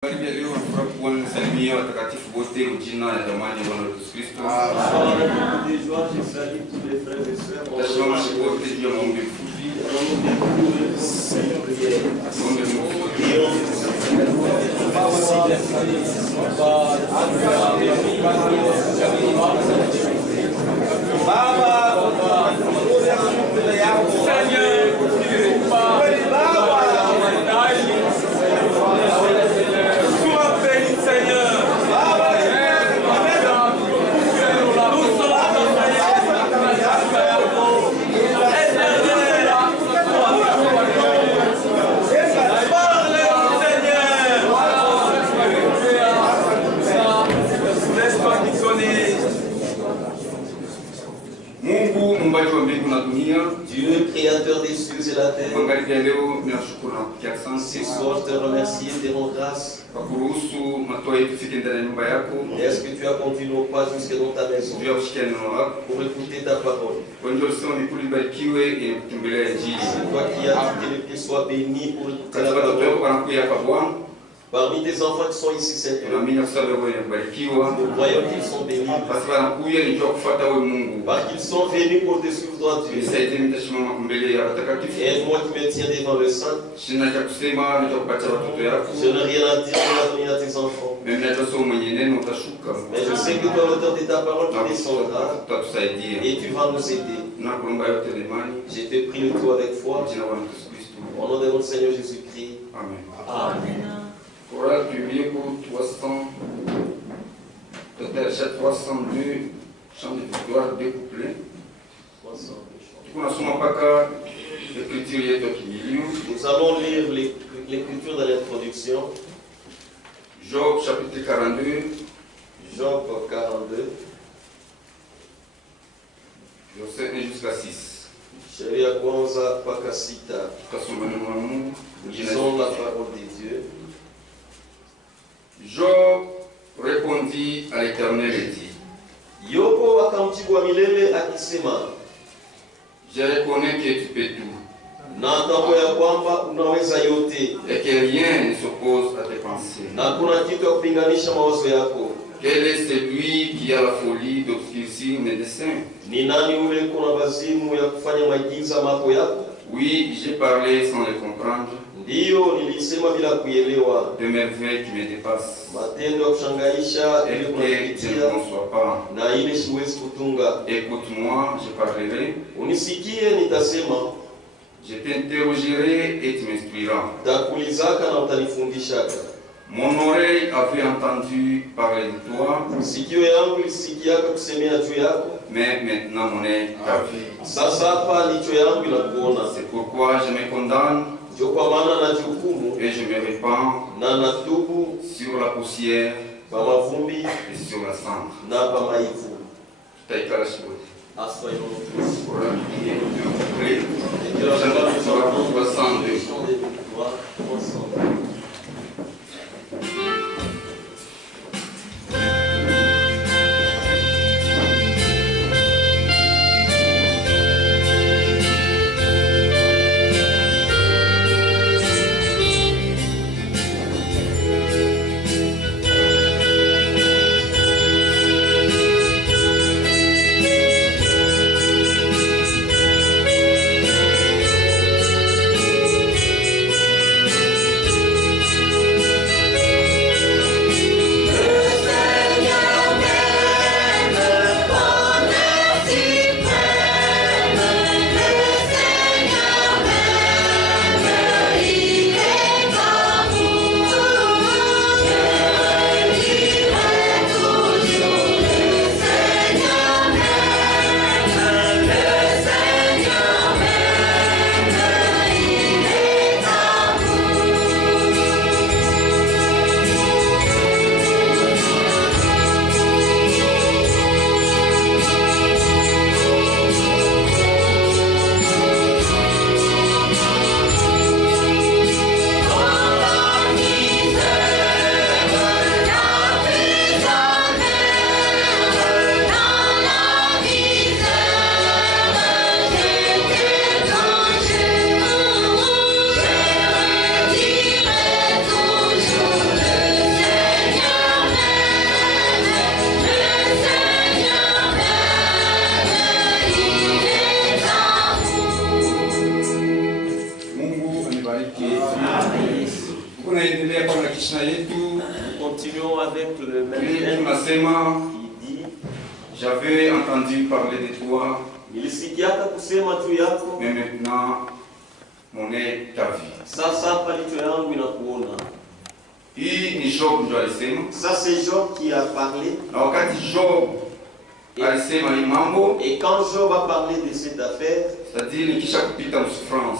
Karibia leo tunafurahi kuona salimia watakatifu wote mjina ya damani Bwana Yesu Kristo. Tazama wote juu ya maombi mfupi. Dieu, créateur des cieux et la terre, ce soir je te remercie et te rends grâce. Est-ce que tu as conduit nos pas jusqu'à dans ta maison pour écouter ta parole? C'est toi qui as dit que les pieds soient bénis pour écouter la parole. Parmi tes enfants qui sont ici, Seigneur, nous voyons qu'ils sont bénis parce qu'ils sont venus pour te suivre, toi Dieu. Aide-moi qui me tiens devant le sein. Je n'ai rien à dire pour la donner à tes enfants. Mais je sais que toi, l'auteur de ta parole, tu descendras et tu vas nous aider. Je te prie de toi avec foi. Au nom de notre Seigneur Jésus-Christ. Amen. Amen. Chorale publié pour 302 chants de victoire découplés. Nous allons lire l'écriture de l'introduction. Job chapitre 42. Job 42. Verset 1 jusqu'à 6. Sheria kwanza mpaka sita. Lisons la parole de Dieu. Job répondit à l'Éternel et dit: Yobo akamjibu milele akisema, je reconnais que tu peux tout, natambua ya kwamba unaweza yote, et que rien ne s'oppose à tes pensées. Na kuna kitu ya kupinganisha mawazo yako. Quel est celui qui a la folie d'obscurcir mes desseins? Ni nani ule kuna bazimu ya kufanya maigiza mambo yako? Oui, j'ai parlé sans le comprendre. Ndiyo, nilisema bila kuelewa. De merveilles qui me dépassent. Matendo ya kushangaisha et que je ne conçois pas. Na ile siwezi kutunga. Écoute-moi, je parlerai. Unisikie nitasema. Je t'interrogerai et tu m'instruiras. Takulizaka na utanifundishaka. Mon oreille avait entendu parler de toi. Sikio yangu lisikiaka kusemea juu yako. Mais maintenant mon œil t'a vu. Sasa hapa licho yangu inakuona. C'est pourquoi je me condamne. Et je me répands sur la poussière et sur la cendre. continuons avec le même thème qui dit, j'avais entendu parler de toi, mais maintenant, mon est ta vie. Ça c'est Job qui a parlé. Et quand Job a parlé de cette affaire,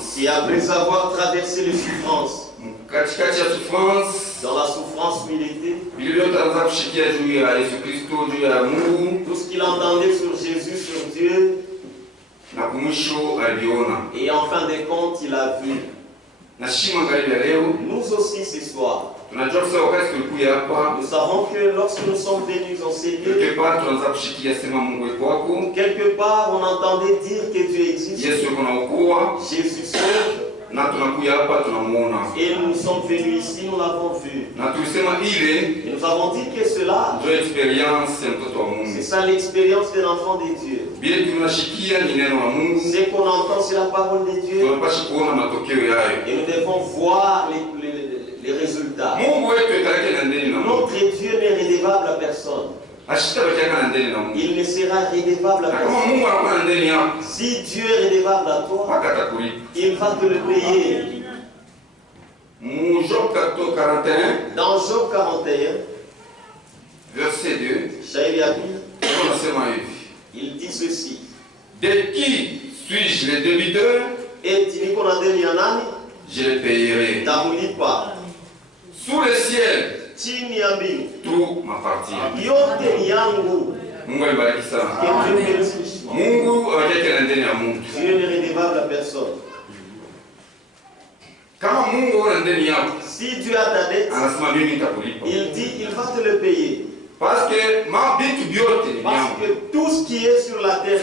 c'est après avoir traversé les souffrances. Dans la souffrance où il était, tout ce qu'il entendait sur Jésus, sur Dieu, et en fin de compte, il a vu. Nous aussi ce soir, nous savons que lorsque nous sommes venus en ces lieux, quelque part on entendait dire que Dieu existe, Jésus sauve. Et nous sommes venus ici, nous l'avons vu. Et nous avons dit que cela, c'est ça l'expérience de l'enfant de Dieu. Ce qu'on entend, c'est la parole de Dieu. Et nous devons voir les résultats. Notre Dieu n'est redevable à personne. Il ne sera redevable à personne. Si Dieu est redevable à toi, il va te le payer. Dans Job 41, verset 2, il dit ceci. De qui suis-je le débiteur? Je le payerai. Sous le ciel, tout m'appartient. Mungu alibariki Mungu hawajake ndani ya Mungu. Dieu n'est redevable à personne. Kama Mungu ana ndani yako, si Dieu a ta dette, anasema mimi nitakulipa. Il dit il va te le payer. Parce que tout ce qui est sur la terre,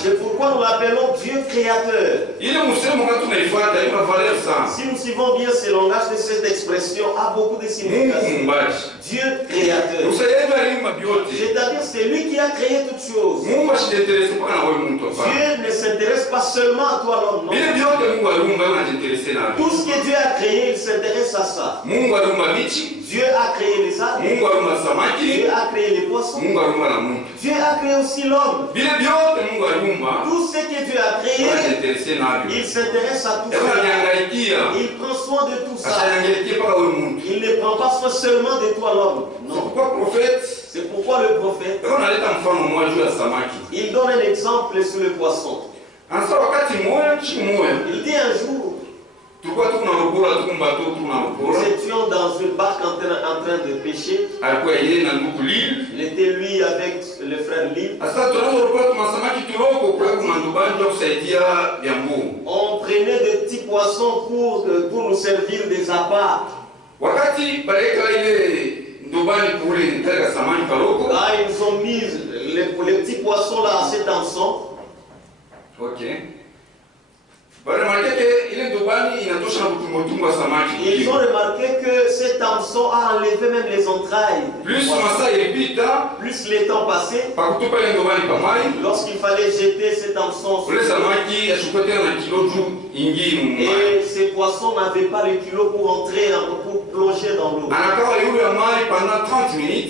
c'est pourquoi nous l'appelons Dieu créateur. Si nous suivons bien ce langage de cette expression, a beaucoup de signification. Dieu créateur. C'est-à-dire c'est lui qui a créé toutes choses. Dieu ne s'intéresse pas seulement à toi l'homme, non. Tout ce que Dieu a créé, il s'intéresse à ça. Dieu a créé les arbres. Dieu a créé les poissons. Dieu a créé aussi l'homme. Tout ce que Dieu a créé, il s'intéresse à tout ça. Il prend soin de tout ça. Il ne prend pas soin seulement de toi l'homme. Non. C'est pourquoi le prophète, il donne un exemple sur le poisson. Il dit un jour, nous étions dans une barque en train de pêcher. Il était lui avec le frère Lee. On prenait des petits poissons pour nous servir des appâts. Là, ils ont mis les petits poissons là à cet hameçon. Ok. Ils ont remarqué que cet hameçon a enlevé même les entrailles. Plus les temps passé, lorsqu'il fallait jeter cet hameçon, et ces poissons n'avaient pas le kilo pour entrer, pour plonger dans l'eau.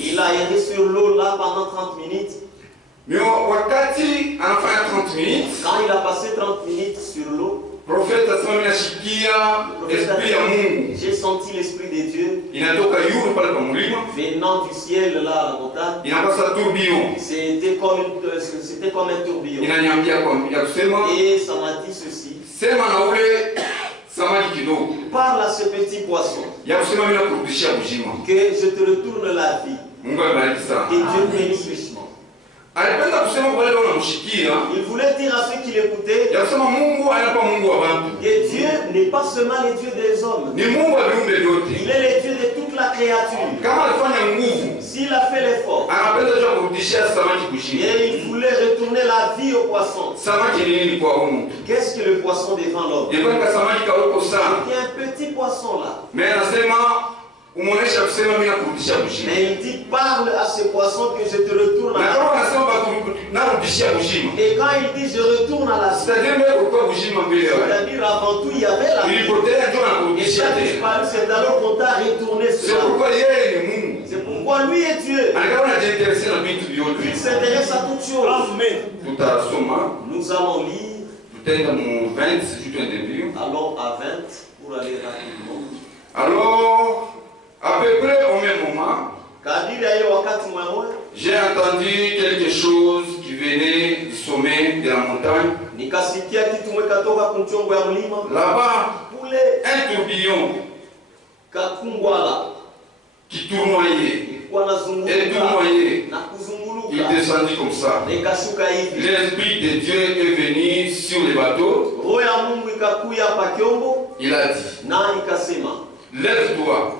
Il a erré sur l'eau là pendant 30 minutes. Mais quand il a passé 30 minutes sur l'eau, j'ai senti l'esprit de Dieu venant du ciel là à la montagne. C'était comme un tourbillon. Et ça m'a dit ceci. Parle à ce petit poisson que je te retourne la vie. Et Dieu bénisse richement. Il voulait dire à ceux qui l'écoutaient que Dieu n'est pas seulement le Dieu des hommes. Il est le Dieu de toute la créature. S'il a fait l'effort et il voulait retourner la vie au poisson, qu'est-ce que le poisson devant l'homme? Il y a un petit poisson là. Mais il dit, parle à ce poisson que je te retourne à la vie. Et quand il dit, je retourne à la vie, c'est-à-dire avant tout, il y avait la vie. Et ça a disparu, c'est alors qu'on t'a retourné sur la vie. C'est pourquoi lui est Dieu. Il s'intéresse à toutes choses. Nous allons lire. Allons à 20 pour aller rapidement. Alors, à peu près au même moment, j'ai entendu quelque chose qui venait du sommet de la montagne. Là-bas, un tourbillon qui tournoyait et tournoyait. Il descendit comme ça. L'Esprit de Dieu est venu sur le bateau. Il a dit, lève-toi.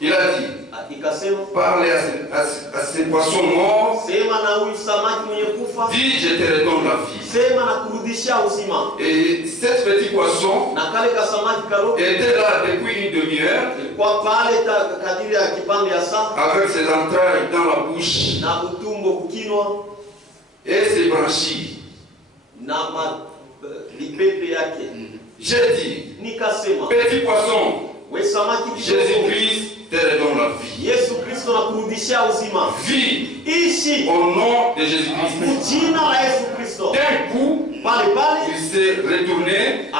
Il a dit, parlez à ces poissons morts. Dis, je te redonne la vie. Et cet petit poisson était là depuis une demi-heure, avec ses entrailles dans la bouche et ses branchies. J'ai dit, petit poisson, Jésus-Christ te redonne la vie. Vie au nom de Jésus-Christ. D'un coup, il s'est retourné,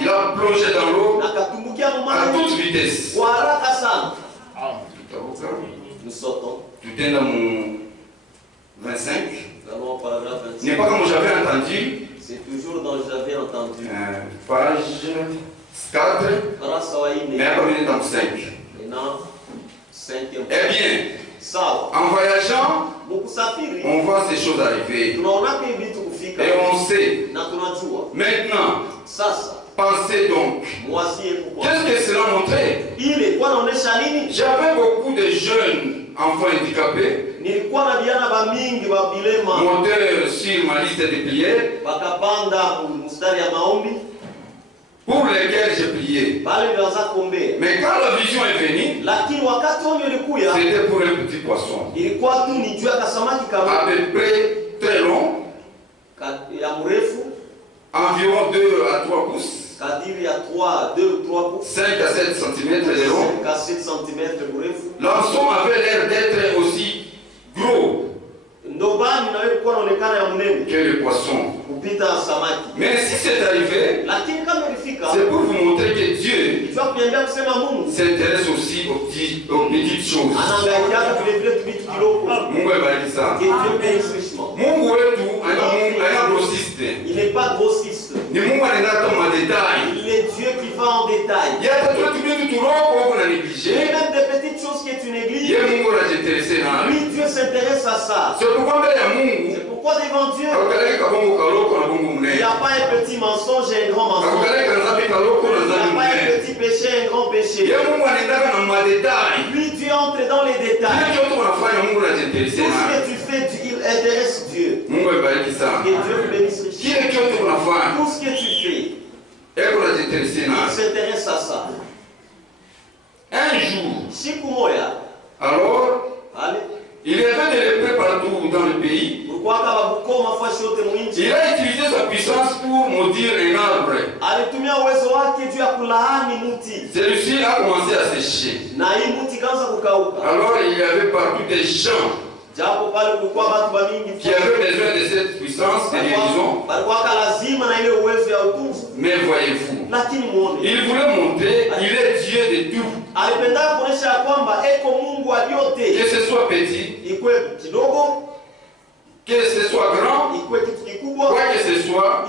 il a plongé dans l'eau à toute vitesse. Nous sortons. Tout est dans mon 25. N'est pas comme j'avais entendu. C'est toujours dans j'avais entendu. Page 4. Mais après, dans 5. Eh bien, en voyageant, on voit ces choses arriver. Et on sait. Maintenant, pensez donc. Qu'est-ce que cela montrait? J'avais beaucoup de jeunes enfants handicapés. Monteurs sur ma liste de prières. Pour lesquels j'ai prié. Mais quand la vision est venue, c'était pour un petit poisson. À peu près très long. Environ 2 à 3 pouces. 5 à 7 cm de long. L'ensemble avait l'air d'être aussi gros que le poisson. Mais si c'est arrivé, c'est pour vous montrer que Dieu s'intéresse aussi aux petites choses. Mungu wetu ana grossiste. Il n'est pas grossiste. Ni Mungu anaenda dans détail. Il est Dieu qui va en détail. Il y a des même des petites choses que tu négliges. Lui, Dieu s'intéresse à ça. C'est pourquoi devant Dieu, il n'y a pas un petit mensonge et un grand mensonge. Il n'y a pas un petit péché et un grand péché. Lui, Dieu entre dans les détails. Tout ce que tu fais, il intéresse Dieu. Que Dieu bénisse richement. Tout ce que tu fais, il s'intéresse à ça. Un jour, alors, il y avait des lépreux partout dans le pays. Il a utilisé sa puissance pour maudire un arbre. Celui-ci a commencé à sécher. Alors il y avait partout des gens qui avaient besoin de cette puissance de guérison. Mais voyez-vous, il voulait montrer qu'il est Dieu de tout. Que ce soit petit, que ce soit grand, quoi que ce soit,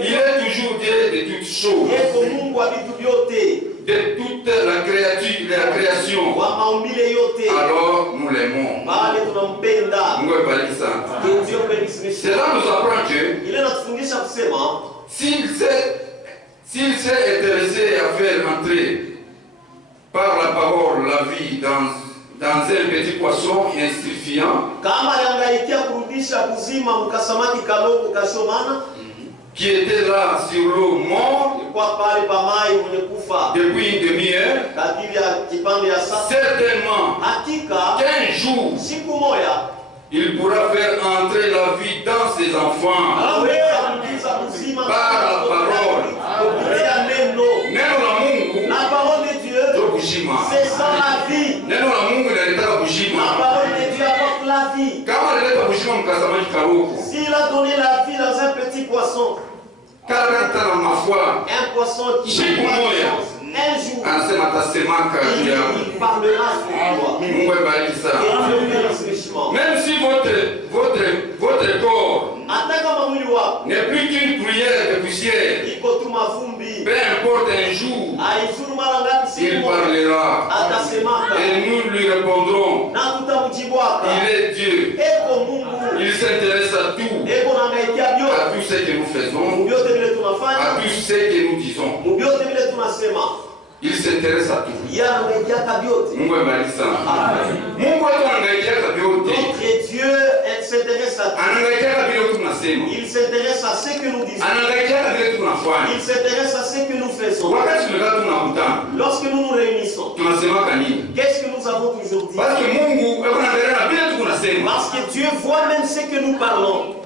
il est toujours Dieu de toutes choses, de toute la création. Alors nous l'aimons. Cela nous apprend que s'il s'est intéressé à faire entrer par la parole la vie dans un petit poisson insignifiant qui était là sur l'eau mort, depuis une demi-heure, certainement 15 jours, il pourra faire entrer la vie dans ses enfants par la parole. La parole de Dieu, c'est ça la vie. La parole de Dieu apporte la vie. S'il a donné la vie dans un petit poisson, un poisson qui a un jour, il parlera sur toi. Même si votre corps n'est plus qu'une prière de poussière, peu importe un jour, il parlera et nous lui répondrons. Il est Dieu. Il s'intéresse à tout ce que nous faisons, à tout ce que nous disons. Il s'intéresse à tout. Notre Dieu s'intéresse à tout. Il s'intéresse à ce que nous disons. Il s'intéresse à ce que nous faisons. Lorsque nous nous réunissons, qu'est-ce que nous avons toujours dit? Parce que Dieu voit même ce que nous parlons.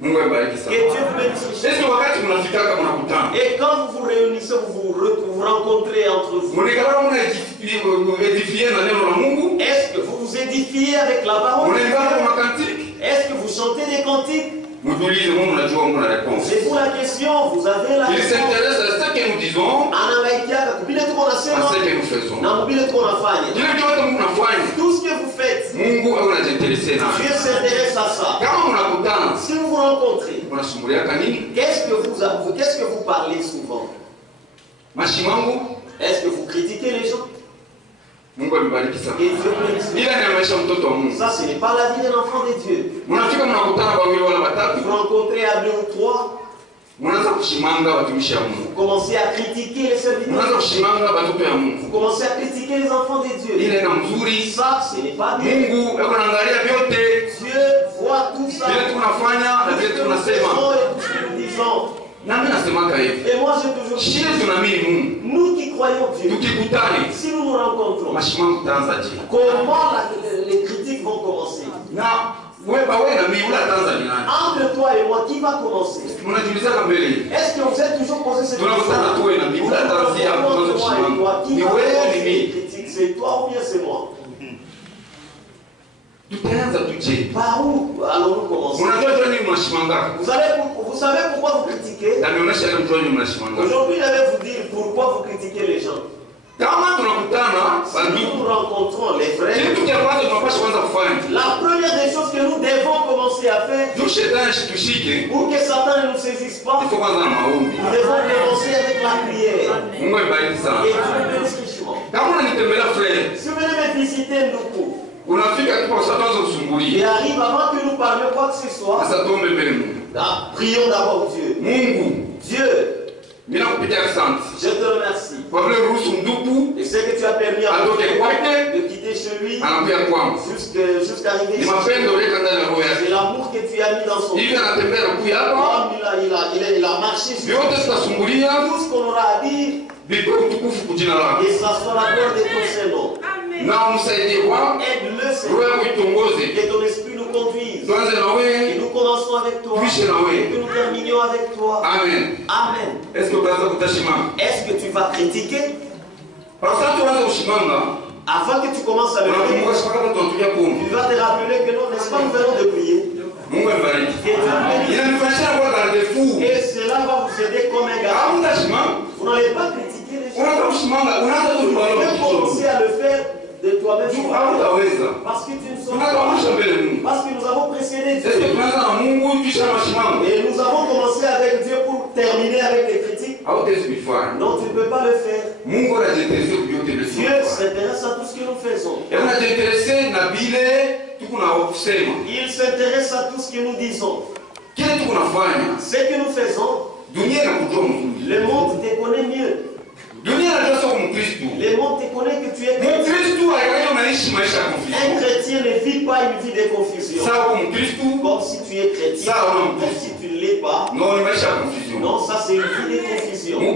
Et Dieu vous bénisse. Et quand vous vous réunissez, vous vous rencontrez entre vous. Est-ce que vous vous édifiez avec la parole? Est-ce que vous chantez des cantiques? C'est pour la question, vous avez la réponse. Il s'intéresse à ce que nous disons, à ce que nous faisons. Tout ce que vous faites, Dieu s'intéresse à ça. Si vous vous rencontrez, qu'est-ce que vous parlez souvent? Est-ce que vous critiquez les gens? Ça, ce n'est pas la vie d'un enfant de Dieu. Vous rencontrez à 2 ou 3, vous commencez à critiquer les serviteurs. Vous commencez à critiquer les enfants de Dieu. Ça, ce n'est pas Dieu. Dieu voit tout ça. Tout ce que nous faisons et tout ce que nous disons. Et moi j'ai toujours dit, nous qui croyons Dieu, si nous nous rencontrons, comment les critiques vont commencer? Entre toi et moi, qui va commencer? Est-ce que vous êtes toujours posé cette question? Qui va commencer les critiques? C'est toi ou bien c'est moi? Par où allons-nous commencer? Vous savez pourquoi vous critiquez? Aujourd'hui, je vais vous dire pourquoi vous critiquez les gens. Si nous nous rencontrons, les frères, la première des choses que nous devons commencer à faire, pour que Satan ne nous saisisse pas, nous devons commencer avec la prière. Et Dieu bénisse richement. Si vous venez me visiter, nous il arrive avant que nous parlions quoi que ce soit. Prions d'abord Dieu. Dieu, je te remercie. Et ce que tu as permis à mon frère de quitter chez lui jusqu'à arriver ici. C'est l'amour que tu as mis dans son cœur. Il a marché sur tout ce qu'on aura à dire. Et ça soit la gloire de ton Seigneur. Aide-le, Seigneur. Que ton esprit nous conduise. Et nous commençons avec toi. Et que nous terminions avec toi. Amen. Amen. Est-ce que tu vas critiquer? Avant que tu commences à le faire, tu vas te rappeler que non, n'est-ce pas, nous venons de prier. Et cela va vous aider comme un gars. Vous n'allez pas critiquer les gens. Vous devez commencer à le faire de toi-même. Parce que tu ne sors pas. Parce que nous avons précédé Dieu. Et nous avons commencé avec Dieu pour terminer avec les critiques. Non, tu ne peux pas le faire. Dieu s'intéresse à tout ce que nous faisons. Il s'intéresse à tout ce que nous disons. Ce que nous faisons, le monde te connaît mieux. Le monde te connaît que tu es chrétien. Un chrétien ne vit pas une vie de confusion. Comme si tu es chrétien, comme si tu ne l'es pas. Non, ça c'est une vie de confusion. Un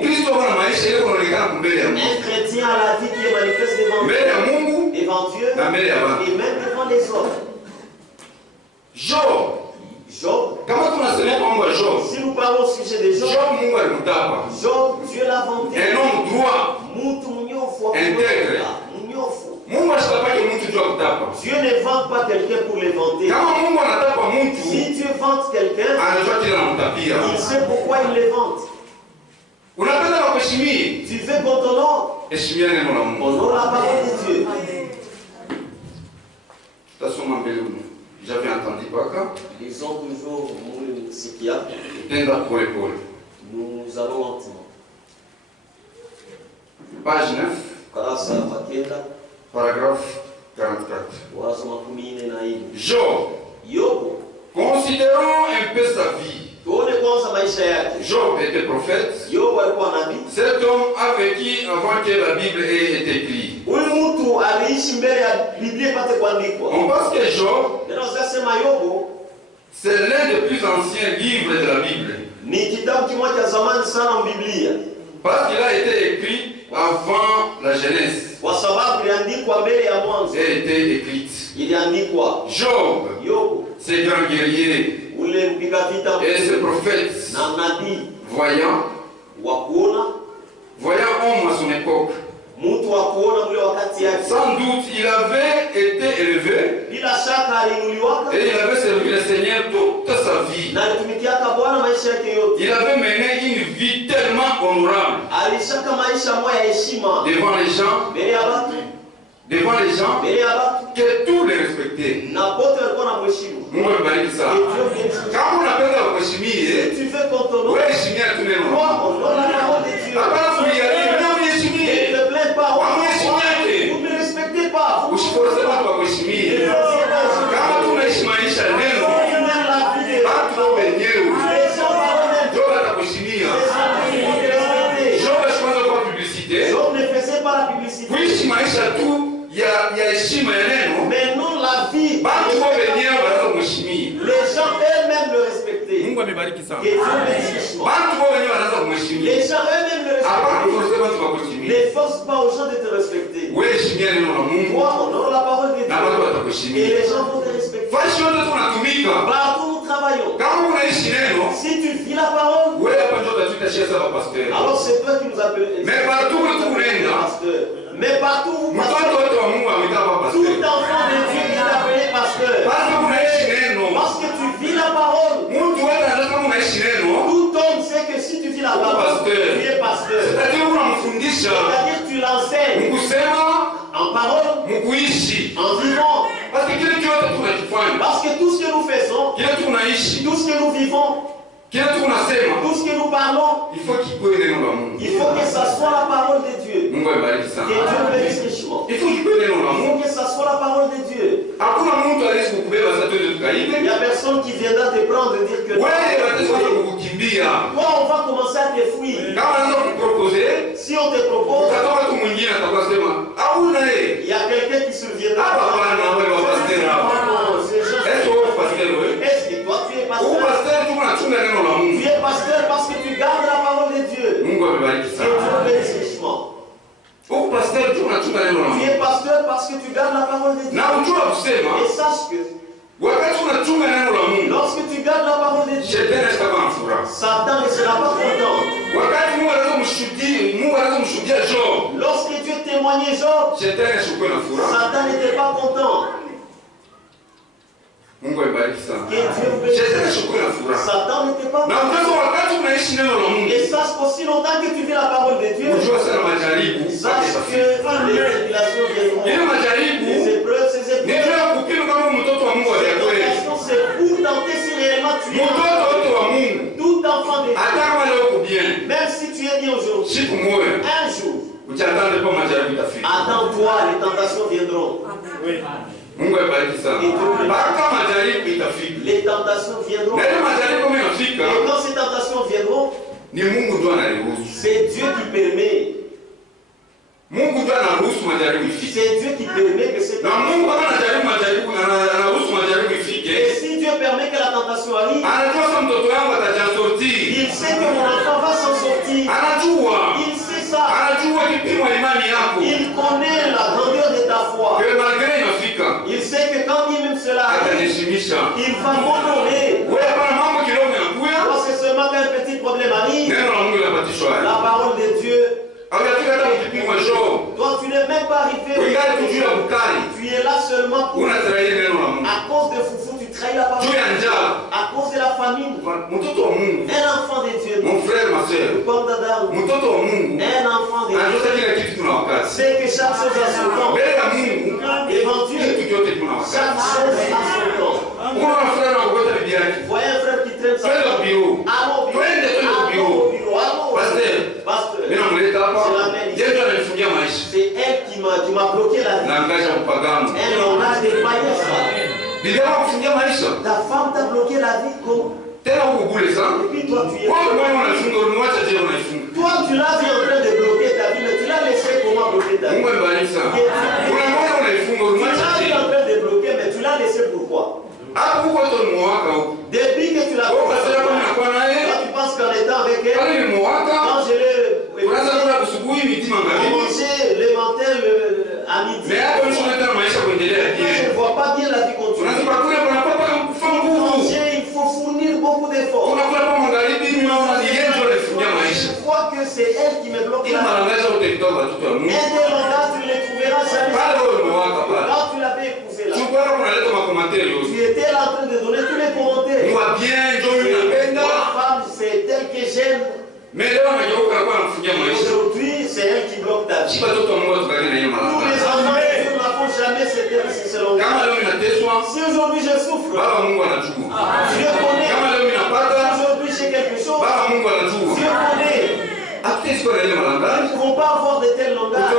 chrétien a la vie qui est manifeste devant Dieu et même devant les autres. Job. Si nous parlons au sujet de Job, Dieu l'a vanté. Un homme droit, intègre. Dieu ne vante pas quelqu'un pour le vanter. Si Dieu vante quelqu'un, il sait pourquoi il le vante. Tu veux qu'on t'honore, honore la parole de Dieu. J'avais entendu Baka. Lisons toujours Moule Sikia. Nous allons lentement. Page 9. Paragraphe 44. Job. Considérons un peu sa vie. Job était prophète. Cet homme a vécu avant que la Bible ait été écrite. On pense que Job, c'est l'un des plus anciens livres de la Bible. Parce qu'il a été écrit avant la Genèse. Et a été écrite. Job, c'est grand guerrier. Et ce prophète, voyant homme à son époque. Sans doute, il avait été élevé et il avait servi le Seigneur toute sa vie. Il avait mené une vie tellement honorable devant les gens que tous les respectaient. Quand on appelle la Koshimi, tu veux qu'on t'honore, honore la parole de Dieu. Ne te plains pas, vous ne me respectez pas. Vous Job ne faisait pas la publicité. Mais non, la vie, les gens eux-mêmes le respectaient. Et Dieu bénisse. Les gens eux-mêmes le respectaient. Ne force pas aux gens de te respecter. Toi, honore la parole de Dieu. Et les gens vont te respecter. Partout nous travaillons. Si tu vis la parole, alors c'est toi qui nous appelles. Mais partout où tu pasteur. Mais partout où tout enfant de Dieu est appelé pasteur. Parce que tu vis la parole. Tout homme sait que si tu vis la parole, tu es pasteur. C'est-à-dire que tu l'enseignes en parole, en vivant. Parce que tout ce que nous faisons, tout ce que nous vivons, tout ce que nous parlons, il faut que ça soit la parole de Dieu. Que Dieu bénisse richement. Il faut que ça soit la parole de Dieu. Il n'y a personne qui viendra te prendre et dire que toi on va commencer à te fuir. Si on te propose, il y a quelqu'un qui se viendra. Est-ce que toi tu es pasteur? Tu es pasteur parce que tu gardes la parole de Dieu. Que Dieu bénisse richement. Tu es pasteur parce que tu gardes la parole de Dieu. Et sache que lorsque tu gardes la parole de Dieu, Satan ne sera pas content. Lorsque Dieu témoignait Job, Satan n'était pas content. Que Dieu bénisse. Satan n'était pas content. Et sache qu'aussi longtemps que tu vis la parole de Dieu, sache que les tribulations viendront. Les épreuves, ces épreuves. C'est pour tenter si réellement tu es tout enfant de Dieu. Même si tu es bien aujourd'hui, un jour, attends-toi, les tentations viendront. Les tentations viendront. Et quand ces tentations viendront, c'est Dieu qui permet. C'est Dieu qui permet que cette tentation arrive. Et si Dieu permet que la tentation arrive, il sait que mon enfant va s'en sortir. Il sait ça. Il connaît la grandeur de ta foi. Il sait que quand il même cela arrive, il va m'honorer. Quand c'est seulement qu'un petit problème arrive, la parole de Dieu, toi tu n'es même pas arrivé. Tu es là seulement pour, à cause de Foufou, tu trahis la parole. À cause de la famine. Un enfant de Dieu. Mon frère, ma soeur. Un enfant de Dieu. C'est que chaque chose a son temps. Éventuellement, chaque chose a son temps. Voyez un frère qui traîne sa femme. Allô, bureau. Pasteur. C'est elle qui m'a bloqué la vie. Un langage de païen, ça. Ta femme t'a bloqué la vie comme. Et puis toi tu es. Toi tu l'as vu en train de bloquer ta vie, mais tu l'as laissé comment bloquer ta vie? Tu l'as vu en train de bloquer, mais tu l'as laissé pourquoi? Depuis que tu l'as bloqué, toi tu penses qu'en étant avec elle, quand je l'ai mangé le matin à midi, je ne vois pas bien la vie continuer. Il faut fournir beaucoup d'efforts. Je crois que c'est elle qui me bloque la vie. Un des langages, tu ne les trouveras jamais. Quand tu l'avais épousé là, tu étais là en train de donner tous les commentaires. Ma femme, c'est elle que j'aime. Aujourd'hui, c'est elle qui bloque ta vie. Nous les enfants, nous n'avons jamais ce langage. Si aujourd'hui je souffre, Dieu connaît. Si aujourd'hui j'ai quelque chose, Dieu connaît. Nous ne pouvons pas avoir de tels langages.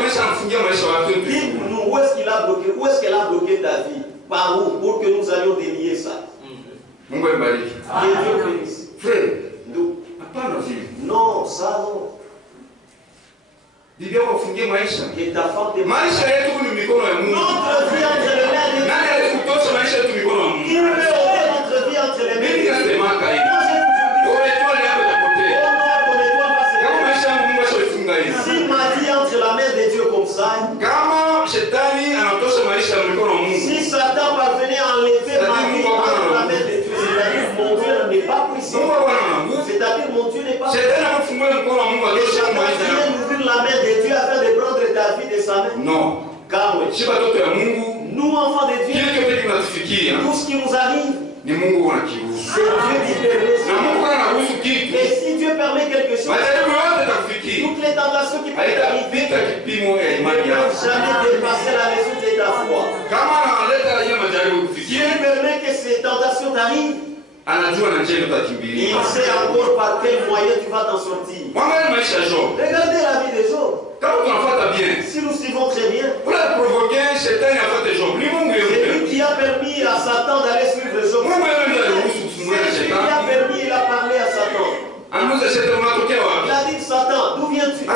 Dis-nous, où est-ce qu'il a bloqué? Où est-ce qu'elle a bloqué ta vie? Par où? Pour que nous allions délier ça. Que Dieu bénisse. Frère, non, ça non. Et ta femme te maisha yetu ni mikono ya Mungu. Notre vie entre les mains de Dieu. Nani alikutosha maisha yetu mikono ya Mungu? Qui veut ôter notre vie entre les mains de Mimi Dieu? nasemaka hivi. Kwa étoile yako itapotea. Kama maisha yangu Mungu ashafunga hivi. Si ma vie entre la main de Dieu comme ça, kama shetani anatosha maisha ya mikono ya Mungu. Si Satan parvenait à enlever ma vie entre la main de Dieu, c'est-à-dire mon Dieu n'est pas puissant. C'est-à-dire mon Dieu n'est pas puissant. Shetani anafungua mkono wa Mungu atosha maisha yako. La main de Dieu afin de prendre ta vie de sa main. Non. Car oui. Nous enfants de Dieu, tout ce qui nous arrive, c'est Dieu qui permet. Et si Dieu permet quelque chose, toutes les tentations qui peuvent arriver ne peuvent jamais dépasser la raison de ta foi. Dieu permet que ces tentations t'arrivent. Il sait encore par quel moyen tu vas t'en sortir. Regardez la vie des Job. Si nous suivons très bien, c'est lui qui a permis à Satan d'aller suivre Job. C'est lui qui a permis, il a parlé à Satan. Il a dit, Satan, d'où viens-tu? Il a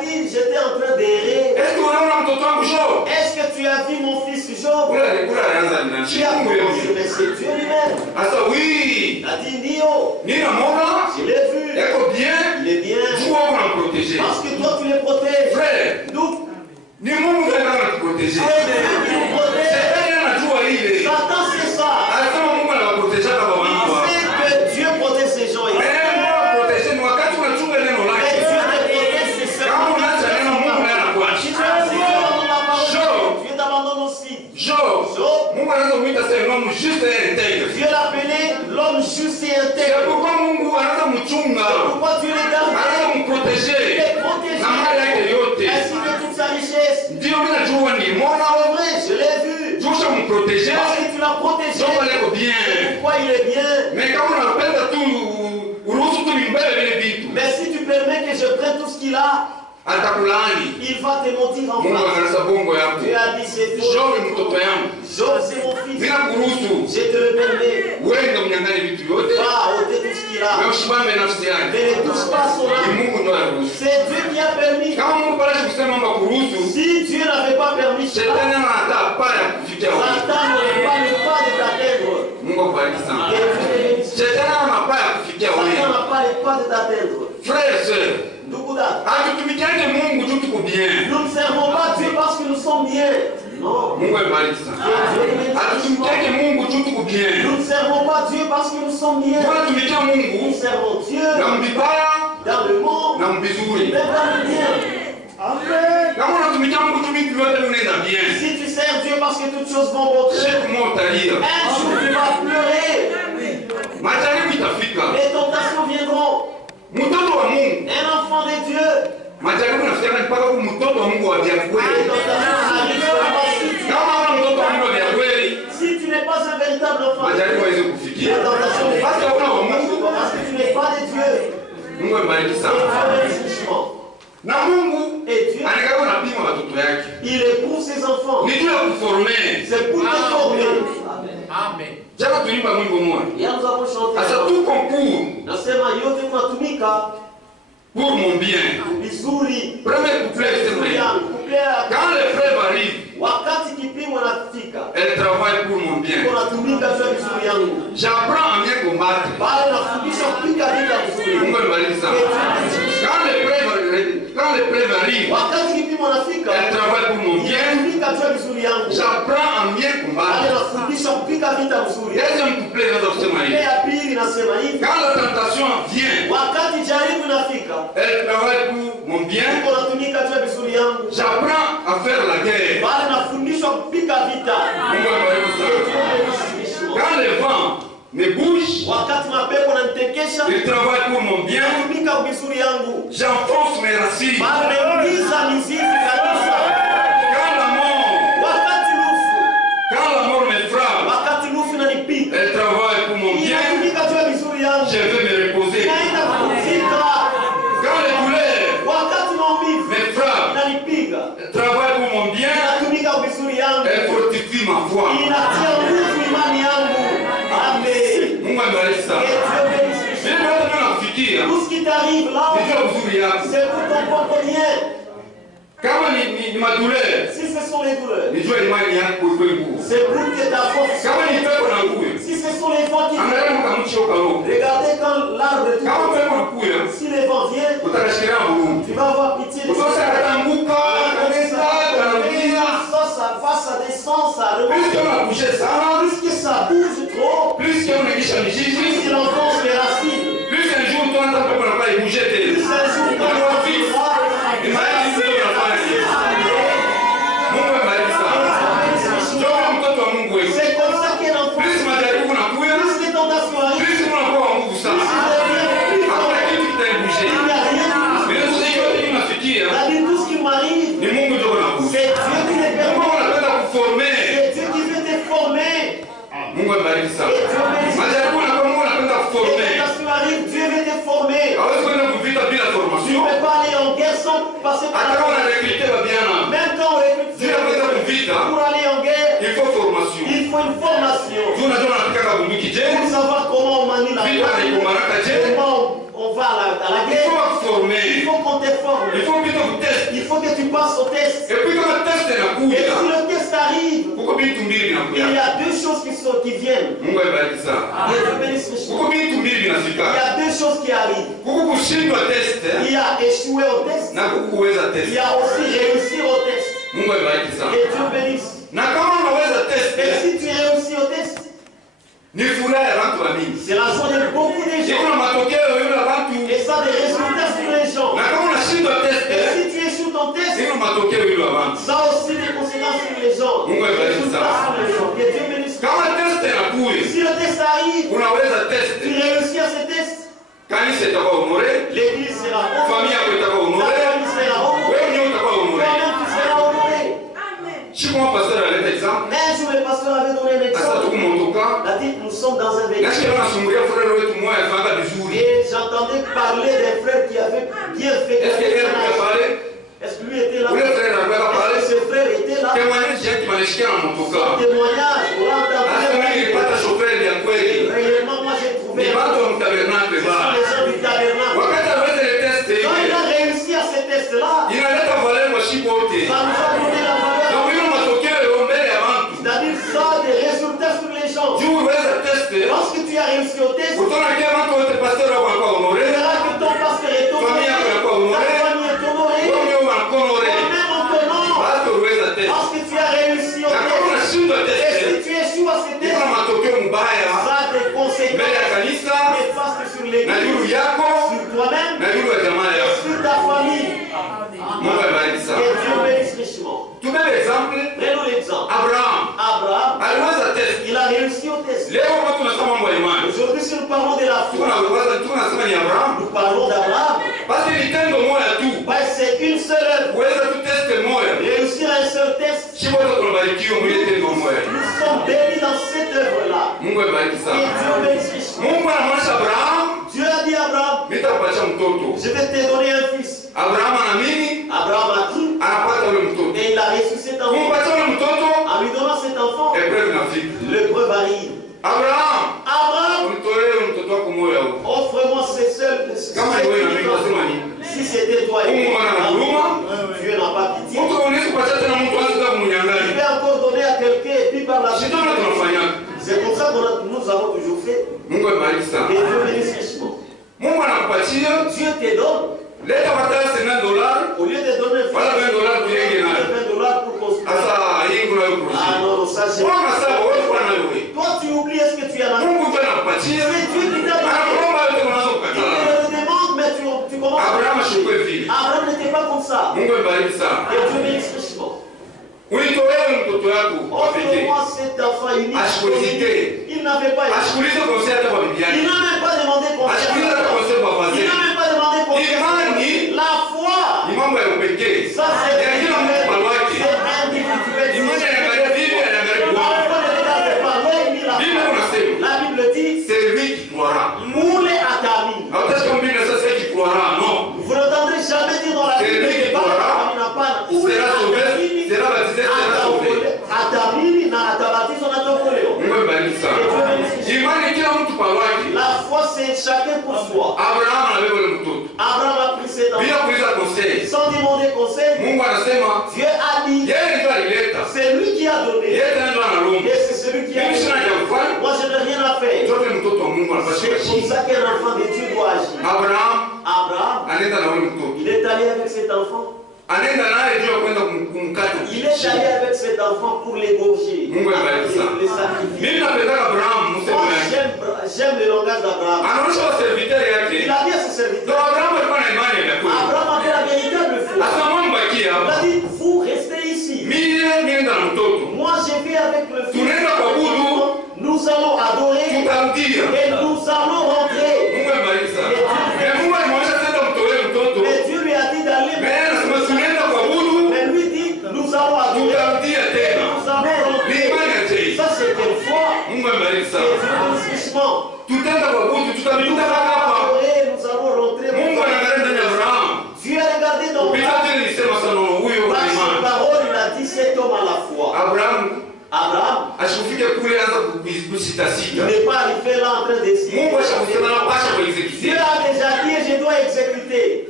dit, j'étais en train d'errer. Est-ce que tu as vu mon fils Job? Qui a commencé? Mais c'est Dieu lui-même. Il a dit, Nio, je l'ai vu. Il est bien. Parce que toi tu les protèges. Nous, Dieu nous protège. Satan c'est ça. Il sait que Dieu protège ces gens. Et Dieu te protège ces gens. Si tu as dit que la parole, Dieu t'abandonne aussi. Dieu l'appelait l'homme juste et intègre. Pourquoi Dieu les garde? Il est protégé. Ainsi que toute sa richesse. C'est vrai, je l'ai vu. Parce que tu l'as protégé. Pourquoi il est bien? Mais si tu permets que je prenne tout ce qu'il a, Il va te maudire en face. Dieu a dit c'est faux. Job c'est mon fils. Je te le permets. Va ôter tout ce qu'il a. Mais ne touche pas son âme. C'est Dieu qui a permis. Si Dieu n'avait pas permis, Satan n'aurait pas le pas de t'atteindre. Satan n'a pas le pas de t'atteindre. Frères et sœurs, nous ne servons pas Dieu parce que nous sommes bien. Non. Nous ne servons pas Dieu parce que nous sommes bien. Nous servons Dieu dans le monde, même dans le bien. Amen. Si tu sers Dieu parce que toutes choses vont bien, un jour tu vas pleurer. Les tentations viendront. Un enfant de Dieu. Si tu n'es pas un véritable enfant de Dieu, la tentation n'est pas parce que tu n'es pas de Dieu. Et Dieu, il éprouve ses enfants. C'est pour te former. Amen. Hier nous avons chanté. Pour mon bien. Premier couplet, s'il te plaît. Quand les frères arrivent, elle travaille pour mon bien. J'apprends à bien combattre. Quand les frères arrivent, elle travaille pour mon bien. J'apprends à bien combattre. Deuxième couplet, quand la tentation vient, elle travaille pour mon bien. J'apprends à faire la guerre. Quand les vents me bougent, ils travaillent pour mon bien. J'enfonce mes racines. Quand la mort me frappe, elle travaille pour mon bien. Je vais me reposer. Quand les douleurs me frappent, elle travaille pour mon bien. Elle fortifie ma foi. Tout ce qui t'arrive là, c'est pour ton propre bien. Si ce sont les douleurs, c'est pour que ta force. Si ce sont les vents qui viennent, regardez quand l'arbre est tout. Si les vents viennent, tu vas avoir pitié de ça. Ça descend, ça remonte. Plus que ça bouge trop, plus il enfonce les racines. Plus un jour, toi, tu ne peux pas bouger. Plus un jour, toi, tu c'est comme ça qu'elle enfant. Plus les tentations arrivent. Plus il n'y a rien. Tout ce qui m'arrive, c'est Dieu qui les permet. C'est Dieu qui veut te former. Dieu veut te former. Tu ne peux pas aller en guerre sans passer par la guerre. Même quand on recrute pour aller en guerre, il faut une formation. Pour savoir comment on manie la guerre, comment on va à la guerre. Il faut qu'on te forme. Il faut que tu passes au test. Et si le test arrive, il y a deux choses qui viennent. Il y a deux choses qui arrivent. Il y a échoué au test. Il y a aussi réussir au test. Et Dieu bénisse. Et si tu réussis au test, c'est la joie de beaucoup de gens. Et ça des résultats sur les gens. Et si tu échoues ton test, ça aussi des conséquences sur les gens. Que Dieu bénisse. Si le test arrive, tu réussis à ce test, l'église sera honorée, la famille sera honorée, toi-même tu seras honoré. Mais je le pasteur avait donné un exemple. Il a dit nous sommes dans un véhicule. Et j'entendais parler des frères qui avaient bien fait. Est-ce que lui était là? Ule frère alikuwa pale. Est-ce que ses frères étaient là? Témoignage yake wanashikia na mtoka. Témoignage, on l'a entendu. Asema nilipata chauffeur ya kweli. Réellement, moi j'ai trouvé. Ni watu wa mtabernacle Ce ba. sont les gens du tabernacle. Wakati aweze le test Quand il hivi. a réussi à ce test-là, Inaleta valeur kwa shipo wote. ça nous a donné la valeur. Na hiyo matokeo yao mbele ya watu. C'est-à-dire ça, des résultats sur les gens. Juu uweze test. Lorsque tu as réussi au test, Utaona kile watu wote pastor wako kwa tu honore. verras que ton pasteur est honoré, Famille yako inakuwa ta honore. famille est honorée, Wewe wako honore. toi-même on t'honore. Basi uweze test. Lorsque tu as réussi au Na kama test, unashindwa et test. si tu échoues à ce Ina test, matokeo mbaya ça a des mbele ya conséquences kanisa néfastes sur na l'église, juu yako sur toi-même, na juu ya jamaa yako. sur ta famille. Mungu abariki Que sana. Dieu bénisse richement. Tumebe example Prenons l'exemple. Abraham Abraham, aliweza test. il a réussi au test. Leo watu tunasema mambo ya imani. Aujourd'hui, si nous parlons de la foi, Tunasema ni Abraham. nous parlons d'Abraham. Basi ni tendo moja tu. Ouais, c'est une seule œuvre. Kuweza tu test moja. Réussir un seul test. Shibo wote tunabarikiwa mwile tendo moja. Nous sommes bénis dans cette œuvre-là. Mungu abariki Et sana. Dieu bénisse richement. Mungu anamwonyesha Abraham, Dieu a dit à Abraham, nitakupatia mtoto. je vais te donner un fils. Abraham anaamini, Abraham a cru anapata ule mtoto. et il a reçu cet enfant. Kumpatia ule mtoto, En lui donnant cet enfant, epreuve inafika. l'épreuve arrive. Abraham, Abraham, unitolee mtoto wako moja huko. offre-moi ce seul. Kama ni wewe na mimi nasema nini? Si c'était toi et Mungu ana huruma. Dieu n'a pas pitié. Mtu unaweza kupatia tena mtu anza Il kumnyang'anya. va encore donner à quelqu'un et puis par la suite. Shetani tunafanya. C'est comme ça que nous avons toujours fait. Mungu abariki Et sana. Dieu bénisse richement. Mungu anakupatia, Dieu te donne, leta wataya $50. au lieu de donner Voilà $20 tuenge nayo. $20 pour construire. Sasa hii kuna hiyo Ah kuruhusu. non, ça j'ai. Kwa sababu wewe kwa nayo wewe. Toi tu oublies ce que tu as là. Mungu tu anakupatia. C'est Dieu qui t'a donné. Anakuomba yote unaweza Il kukataa. te le demande, mais tu commences. Abraham ashukue vile. Abraham n'était pas comme ça. Mungu abariki sana. Et Dieu bénisse richement. Ulitoa mtoto wako wa pekee. Offre-moi cet enfant unique. Ashikulize. Il n'avait pas. Ashikulize conseil hata kwa bibi Il yake. n'a même pas demandé conseil. Ashikulize hata conseil kwa Il wazee. n'a même pas demandé conseil. Imani La foi. ni mambo ya upekee. Ça c'est Ya kila mtu kwa wake. individuel. Imani anaangalia bibi, anaangalia La Bwana. foi ne regarde pas l'homme ni la Biblia foi. unasema La Bible dit, c'est lui qui croira. moule à ta mine. Hautaki kwambia sasa c'est qui croira, non. Vous n'entendrez jamais dire dans la C'est Bible lui qui que croira. ou Sera sauvé, sera baptisé, sera sauvé. atamini na atabatizwa na tokolewa. Mungu abariki sana. Imani kila mtu kwa wake. La foi c'est chacun pour soi. Abraham anabeba ule mtoto. Abraham a pris cet Bila enfant kuuliza conseil. sans demander conseil. Mungu anasema Dieu a dit, yeye ndiye alileta. c'est lui qui a donné. Yeye ndiye ndo analomba. Et c'est celui qui a Mimi sina donné. cha kufanya. Moi je n'ai rien à faire. Mtoto ni mtoto wa Mungu anapaswa C'est comme kuishi. ça qu'un enfant de Dieu doit agir. Abraham Abraham, anaenda na ule mtoto. il est allé avec cet enfant. Anaenda naye juu ya kwenda kumkata. Il est allé avec cet enfant pour l'égorger. Mungu abariki sana. Le sacrifier. Mimi napenda Abraham msemo Moi yake. j'aime le langage d'Abraham. Anaonyesha waserviteri Il yake. a dit à ses serviteurs. Ndio Abraham alikuwa na imani ya kweli. Abraham avait la véritable foi. Sasa mwambaki Il a hapa. dit, vous restez ici. Mimi nienda na mtoto. Moi je vais avec le fils. Tunaenda kwa Budu. Nous allons adorer Tutarudia. et nous allons rentrer. Mungu abariki sana. Mungu alimwonyesha tena mtoe mtoto. Mais Dieu lui a dit d'aller. Mais anasema tunaenda kwa Budu. Mais lui dit, nous allons adorer Tutarudia et tena. nous allons Ni rentrer. imani ya tei. Ça c'est quelle foi. Mungu abariki Et sana. Dieu bénisse richement. Tutaenda kwa Budu, Nous tutabikuta allons hapa. adorer, nous allons rentrer. Mungu anaangalia ndani ya Abraham. Dieu a regardé dans le Kupita tena nilisema sana huyo kwa par ses imani. paroles, il a dit cet homme à la foi. Abraham Abraham ashikufike kule anza kusita il sita. n'est pas arrivé là en train d'essayer. Mungu ashakusema na pasha Dieu kuexecute. a déjà dit et je dois exécuter.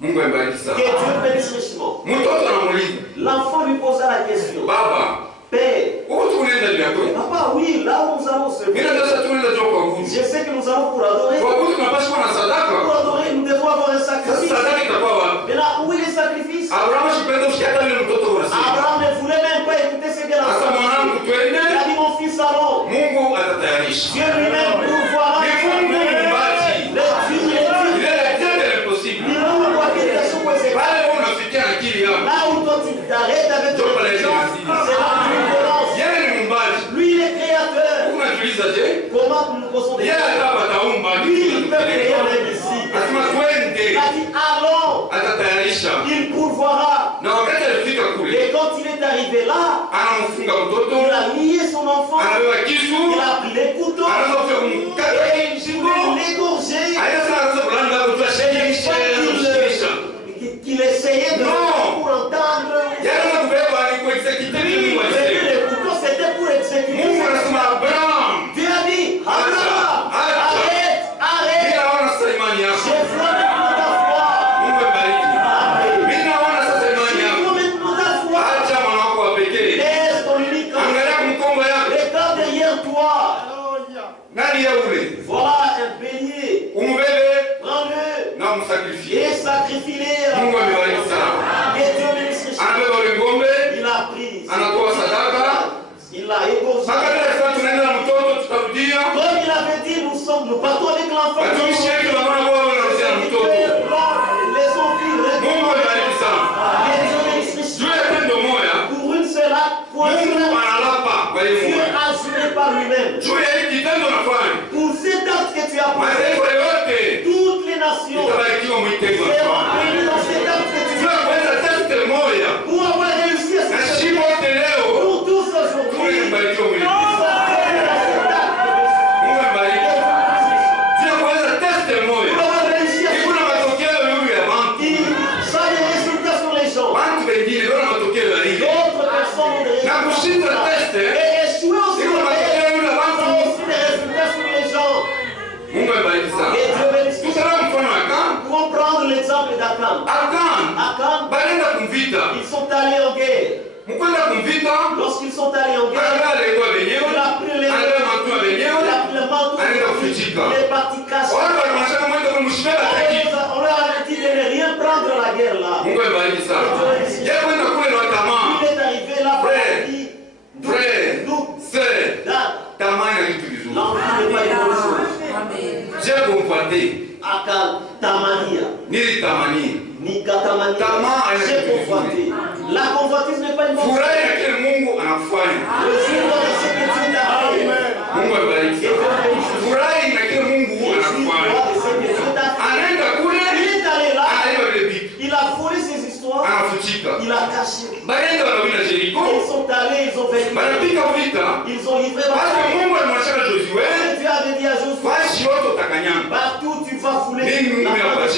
Mungu abariki Que sana. Dieu bénisse richement. Mtoto anamuuliza, L'enfant lui posa la question. "Baba, Père, huko tunaenda juu yako?" papa, oui, là où nous allons se Mimi faire. ndio tunaenda juu kwa Budu. Je sais que nous allons pour adorer. Kwa Budu tunapaswa kuwa na sadaka. Pour adorer, nous devons avoir un Sasa sacrifice. sadaka itakuwa wapi? Mais là, où est le sacrifice? Abraham ashipenda usikiata ile mtoto unasema. Abraham ne voulait même pas écouter ce que Sasa l'enfant mwanangu dit. twende. Il a dit, mon fils, allons. Mungu atatayarisha. Dieu lui-même pourvoira. Ni Mungu muumbaji. Le Dieu, le Dieu. Il est le Dieu de l'impossible. Il nous voit que les choses peuvent se faire. Pale wewe unafikia akili yako. Là où toi tu t'arrêtes avec ton Ndio pale intelligence, inazidi. c'est là que tu commences. Yeye ni muumbaji. Lui, il est créateur. Unajiuliza je? Comment nous nous posons des Yeye questions? hata ataumba Lui, il peut créer même ici. Asema twende. Il a dit, allons. Atatayarisha. Il pourvoira. Na wakati alifika kule, Et quand il est arrivé là, anamfunga mtoto, il a lié son enfant. anabeba kisu, Il a pris les couteaux. anaanza kumkata Et il shingo. voulait l'égorger. Aisa anaanza kulanda kwa shikilisha. Qu'il Il essayait de pour entendre. Le couteau, c'était pour exécuter. Dieu a dit, Abraham, arrête. Je vois maintenant ta foi. Laisse ton unique enfant. Regarde derrière toi. Voilà un bélier. Prends-le et sacrifie-le. Et Dieu bénisse. Il a pris. Il l'a égorgé. Comme il avait dit, nous partons avec l'enfant. Les enfants, pour une seule acte, Dieu a juré par lui-même. Pour cet acte que tu as posé, toutes les nations seront bénies dans cet acte que tu as posé. Pour avoir réussi à ce que pour tous aujourd'hui, ils sont allés en guerre. Lorsqu'ils sont allés en guerre, il a pris les manteaux, il est parti cacher. On leur avait dit de ne rien prendre la guerre là. Il est arrivé là pour dire Akal Tamania. J'ai convoité. La convoitise n'est pas une bonne chose. Le jour de ce que Dieu t'a fait. Il est allé là. Il a volé ses histoires. Il a caché. Ils sont allés, ils ont vaincu. Ils ont livré Dieu avait dit à Josué, partout tu vas fouler la je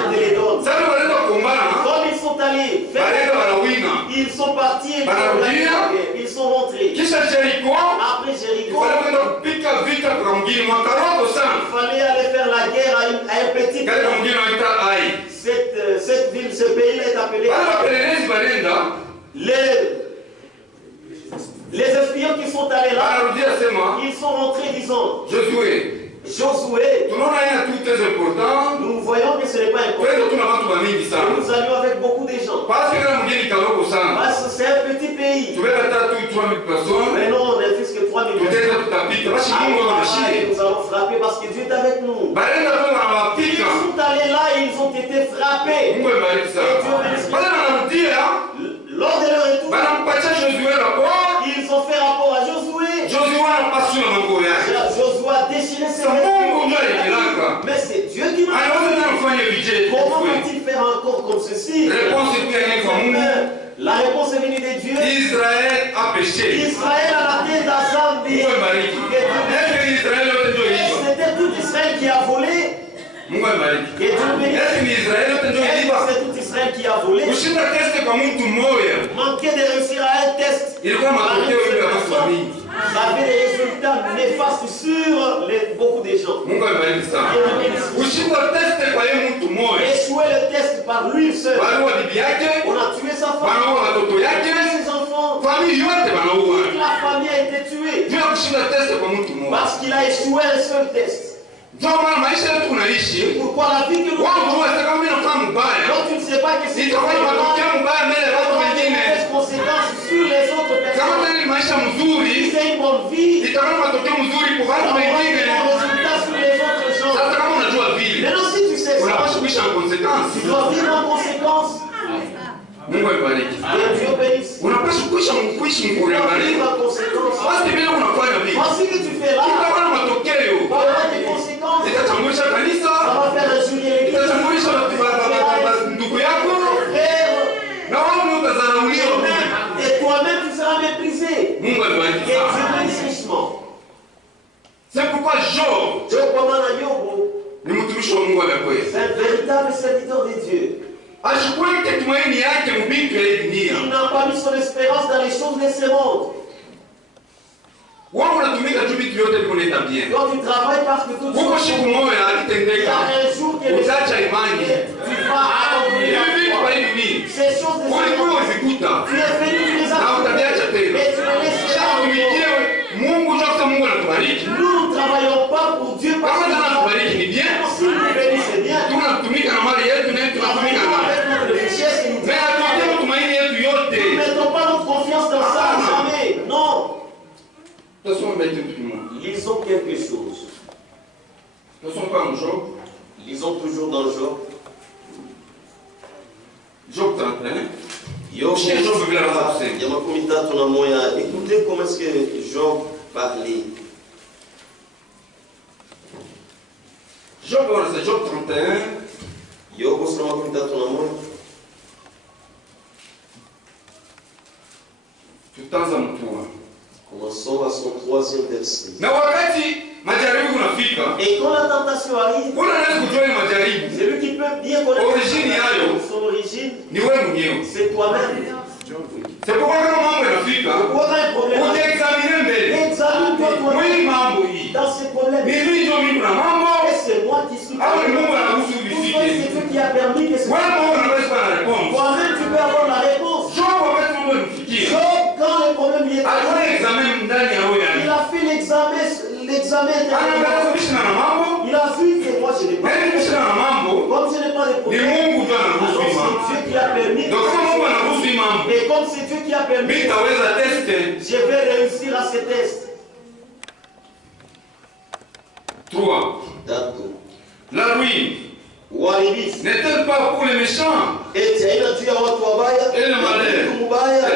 te les donne. Comme ils sont allés ils sont partis et ils sont rentrés. Après Jéricho, il fallait aller faire la guerre à un petit pays. Cette ville, ce pays est appelé les espions qui sont allés là, ils sont rentrés disant Josué, nous voyons que ce n'est pas important. Nous allions avec beaucoup de gens. Parce que c'est un petit pays. Mais non, on n'est plus que 3 000 personnes. Nous allons frapper parce que Dieu est avec nous. Ils sont allés là et ils ont été frappés. Lors de leur retour, ils ont fait rapport à Josué. Josué a déchiré ses vêtements. Mais c'est Dieu qui m'a dit. Comment va-t-il faire encore comme ceci? La réponse est venue de Dieu. Israël a péché. Israël a la tête d'Azambi. C'était tout Israël qui a volé. C'est tout Israël qui a volé. Manquer de réussir à un test. Ça fait des résultats néfastes sur beaucoup de gens. Échouer le test par lui seul. On a tué sa femme, ses enfants. Toute la famille a été tuée. Parce qu'il a échoué un seul test. Pourquoi la vie que nous vivons, quand tu ne sais pas que c'est des conséquences sur les autres personnes, si c'est une bonne vie, ça va avoir des résultats sur les autres gens. Maintenant si tu sais ça, tu dois vivre en conséquence. Dieu bénisse. Tu dois vivre en conséquence. Voici que tu fais là, tu auras des conséquences. Ça va faire injurier l'église. Et toi-même tu seras méprisé. Et Dieu bénisse richement. C'est pourquoi Job c'est un véritable serviteur de Dieu. Il n'a pas mis son espérance dans les choses de ce monde. Quand tu travailles parce que tout le monde, il y a un jour que tu vas abandonner la foi. Ces choses de ce monde, tu es venu les accepter, mais tu les laisses là. Nous ne travaillons pas pour Dieu parce que si nous bénissons, c'est bien. Nous travaillons avec notre richesse et nous ne mettons pas notre confiance dans ça, jamais. Non. Lisons quelque chose. Lisons toujours dans Job. Job 31. Écoutez comment est-ce que Job parlait. Job 31. Commençons à son 3e verset. Et quand la tentation arrive, celui qui peut bien connaître son origine, c'est toi-même. C'est pourquoi quand un problème, examine-toi toi-même dans ces problèmes. Et c'est moi qui suis c'est Dieu qui a permis que ce soit. Toi-même tu peux avoir la réponse. Job, quand le problème est arrivé, il a fait l'examen intérieur. Il a vu que moi je n'ai pas de problème. Comme je n'ai pas de problème, alors c'est Dieu qui a permis. Et comme c'est Dieu qui a permis, je vais réussir à ce test. 3. La ruine n'est-elle pas pour les méchants? Et le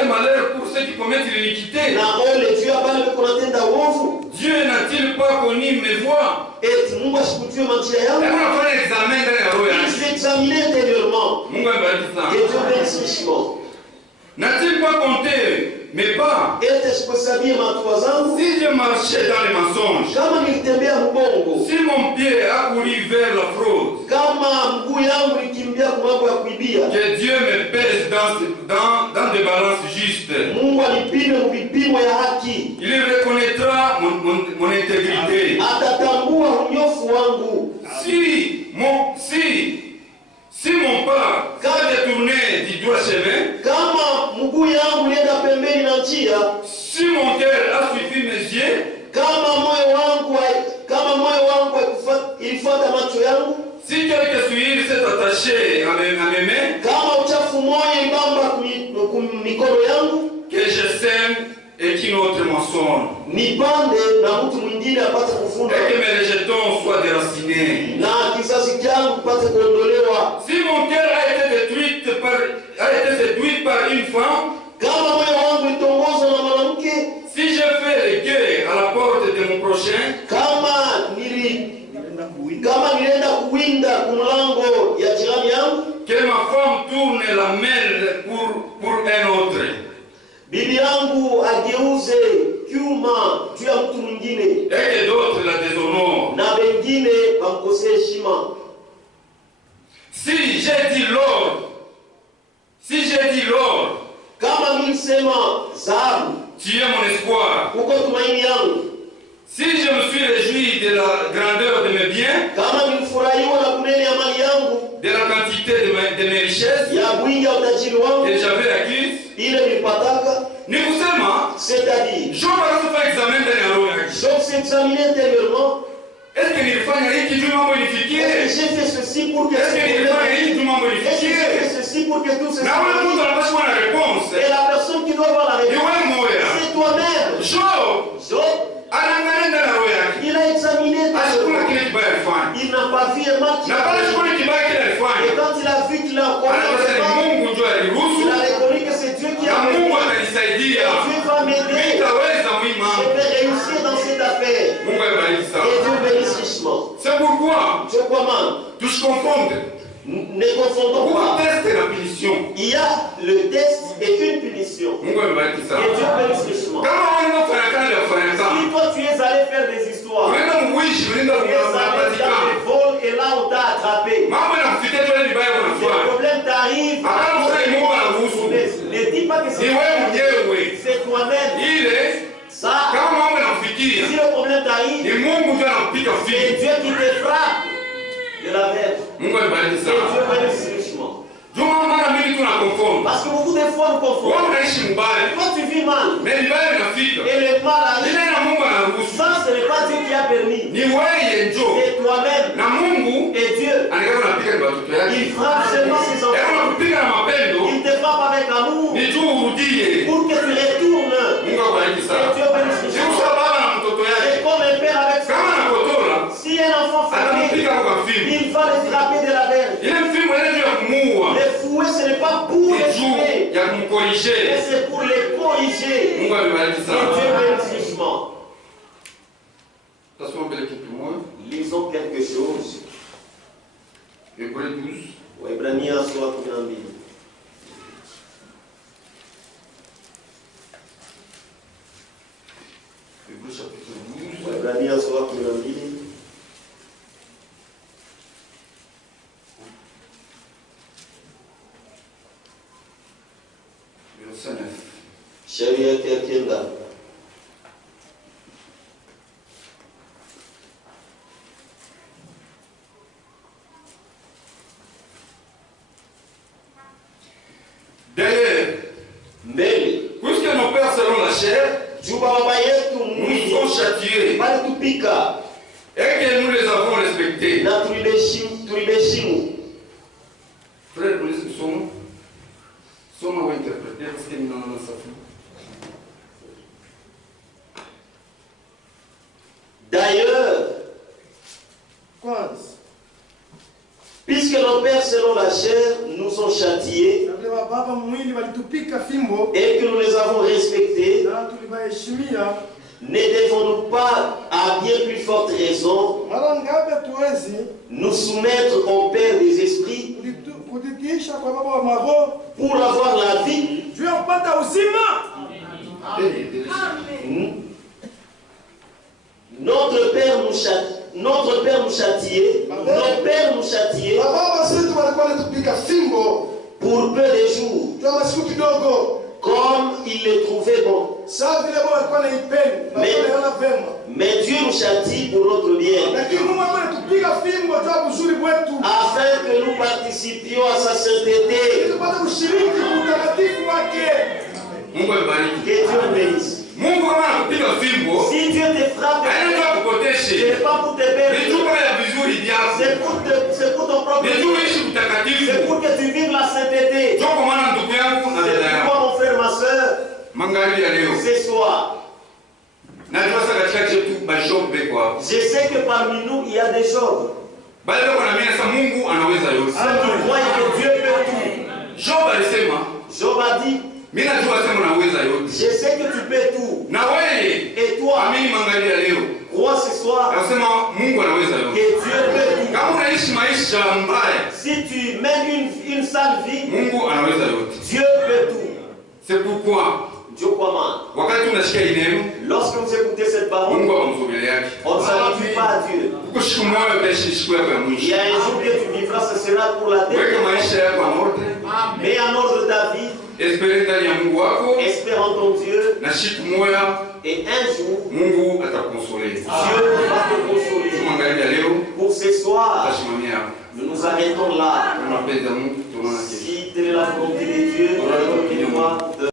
malheur pour ceux qui commettent l'iniquité. Dieu n'a-t-il pas connu mes voies? Et on va faire l'examen de la roue. Il s'est examiné intérieurement. Et Dieu bénisse richement. N'a-t-il pas compté mes pas? Si je marchais dans les mensonges, si mon pied a couru vers la fraude, que Dieu me pèse dans des balances justes, il reconnaîtra mon intégrité. Si mon pas qu'a détourné du droit chemin, si mon cœur a suivi mes yeux, si quelque suivre s'est attaché à mes mains, que je sème et qu'une autre moissonne, et que mes rejetons soient déracinés. Si mon cœur a été séduit par une femme, si je fais le guet à la porte de mon prochain, que ma femme tourne la mêle pour un autre, bibi yangu ageuze kiuma juu ya mtu mwingine, et que d'autres la déshonorent, na wengine bamkosee heshima. Si j'ai dit l'or, kama mimi sema dhahabu, tu es mon espoir, uko tumaini yangu. Si je me suis réjoui de la grandeur de mes biens, kama nilifurahiwa na kunene ya mali yangu, de la quantité de mes richesses, ya wingi wa utajiri wangu, que j'avais acquis, ile nilipataka, ni kusema, c'est-à-dire, Job alifanya examen ndani ya roho yake. Job s'examine intérieurement. Est-ce que nilifanya hiki juu mambo nifikie? Est-ce que j'ai fait ceci pour que est-ce que nilifanya hiki juu mambo nifikie? Est-ce que j'ai fait ceci pour que tout ceci? Na ule mtu anapaswa na réponse. Et la personne qui doit avoir la réponse, c'est toi-même. Job il a examiné, il n'a pas vu un mal qu'il a fait. Et quand il a vu qu'il a reconnu que c'est Dieu qui a fait, Dieu va m'aider, je vais réussir dans cette affaire. Et Dieu bénisse richement. C'est pourquoi tous confondent. Ne confondons pas. Il y a le test et une punition. Et Dieu bénisse richement. Si toi tu es allé faire des histoires, tu es allé dans les vols et là on t'a attrapé, le problème t'arrive, Ni wewe mwenyewe. C'est toi-même. Ile Ça, kama mambo yanakufikia, si le problème t'arrive, ni Mungu ndiye anakupiga c'est fimbo. Dieu qui te frappe de la verge. Mungu abariki Et sana. Dieu bénisse richement. Juma mara mingi tunakonform. Parce que beaucoup de fois nous Wewe confondons. unaishi mbaya. Quand tu vis mal, Mais vibaya vinafika. et le mal arrive, Ile na Mungu anaruhusu. ça ce n'est pas Dieu qui a permis. Ni wewe njoo. C'est toi-même. Na Mungu Et Dieu, anataka unapiga ni watoto yake. il frappe seulement ses Hebu enfants. unakupiga na mapendo. Il te frappe avec amour Ni juu urudie. pour que tu retournes. Mungu abariki Et sana. Dieu bénisse Si richement. usa baba na mtoto C'est yake. comme un père avec son Kama enfant. anakotola, Si un enfant frappé, atakupiga kwa fimbo. il va le frapper de la verge. Ile fimbo ile ndio ya kumuua. Le fouet, ce n'est pas pour Ni le juu tuer, ya kumkorije. mais c'est pour les corriger. Mungu abariki Et sana. Dieu bénisse richement. Tasoma mbele kitu moja. Lisons quelque chose. Hébreux 12. Waebrania sura 12. Hébreux chapitre 12. Waebrania sura 12. Verset 9. Sheria yake ya kenda. D'ailleurs, Mbele, puisque nos pères selon la chair juba baba yetu nous mwili sont châtiés walitupika et que nous les avons respectés. na tulibeshimu. Frère, nous les sommes. Sommes interprétés parce que nous n'en savons. D'ailleurs, puisque nos pères selon la chair nous ont châtiés et que nous les avons respectés, ne devons-nous pas, à bien plus forte raison, nous soumettre au Père des esprits pour avoir la vie? Notre Père nous châtiait, nos pères nous châtiaient pour peu de jours, comme ils les trouvaient bon. Mais Dieu nous châtie pour notre bien, afin que nous participions à sa sainteté. Mungu abariki. Que Dieu bénisse. Mungu kama anakupiga fimbo, Si Dieu te frappe, haina ce kukoteshe. n'est pas pour te Ni perdre, juu kama ya vizuri vyako. c'est pour ton propre Ni bien. juu ishi C'est kutakatifu. pour que tu vives la sainteté. Njoo kwa maana ndugu yangu na dada C'est yangu. pourquoi, mon frère, ma soeur, Magharibi ya leo. ce soir, Najua sasa katikati yetu bashope beko hapo. je sais que parmi nous, il y a des gens Bali beko na mimi sasa Mungu anaweza yote. qui croient que Dieu peut tout. Job alisema, Job a dit, mimi najua sema unaweza yote. je sais que tu peux tout. Na wewe Et toi, amini magharibi ya leo. crois ce soir Anasema Mungu anaweza que yote. Dieu peut tout. Kama unaishi maisha mbaya, Si tu mènes une sale vie, Mungu anaweza yote. Dieu peut tout. C'est pourquoi Dieu comment? wakati unasikia hii neno, Lorsque vous écoutez cette parole, Mungu akamsogelea yake. on ne s'habitue pas à Dieu. Uko siku moja utaishi siku yako ya Il mwisho. y a un jour que tu vivras, ce sera pour la Weka dernière. maisha yako en ordre. Mets en ordre ta vie, Espere ndani ya Mungu wako espère en ton Dieu, na siku moja et un jour, Mungu atakukonsolea. Dieu va te consoler. Tuangalie leo Pour ce soir, tutasimamia hapo. nous nous arrêtons là. Tunapenda Mungu tunaona kesho. Si telle est la volonté de Dieu, permettez-moi de